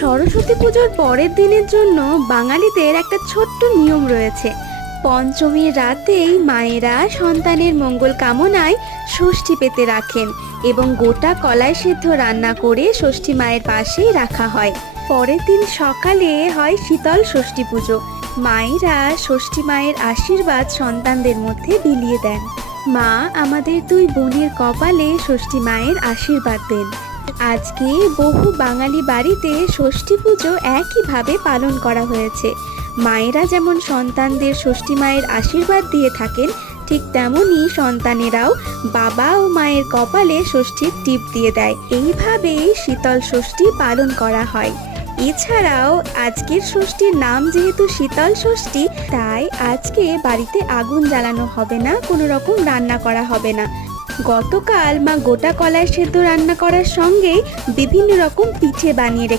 সরস্বতী পুজোর পরের দিনের জন্য বাঙালিদের একটা ছোট্ট নিয়ম রয়েছে। পঞ্চমীর রাতেই মায়েরা সন্তানের মঙ্গল কামনায় ষষ্ঠী পেতে রাখেন এবং গোটা কলাই সিদ্ধ রান্না করে ষষ্ঠী মায়ের পাশেই রাখা হয়। পরের দিন সকালে হয় শীতল ষষ্ঠী পুজো। মায়েরা ষষ্ঠী মায়ের আশীর্বাদ সন্তানদের মধ্যে বিলিয়ে দেন। মা আমাদের দুই বোনের কপালে ষষ্ঠী মায়ের আশীর্বাদ দেন। আজকে বহু বাঙালি বাড়িতে ষষ্ঠী পুজো একইভাবে পালন করা হয়েছে। মায়েরা যেমন সন্তানদের ষষ্ঠী মায়ের আশীর্বাদ দিয়ে থাকেন, ঠিক তেমনই সন্তানেরাও বাবা ও মায়ের কপালে ষষ্ঠীর টিপ দিয়ে দেয়। এইভাবেই শীতল ষষ্ঠী পালন করা হয়। এছাড়াও আজকের ষষ্ঠীর নাম যেহেতু শীতল ষষ্ঠী, তাই আজকে বাড়িতে আগুন জ্বালানো হবে না, কোনো রকম রান্না করা হবে না। গতকাল মা গোটা কলাই সেদ্ধ রান্না করার সঙ্গেই বিভিন্ন রকম পিঠে বানিয়ে রেখে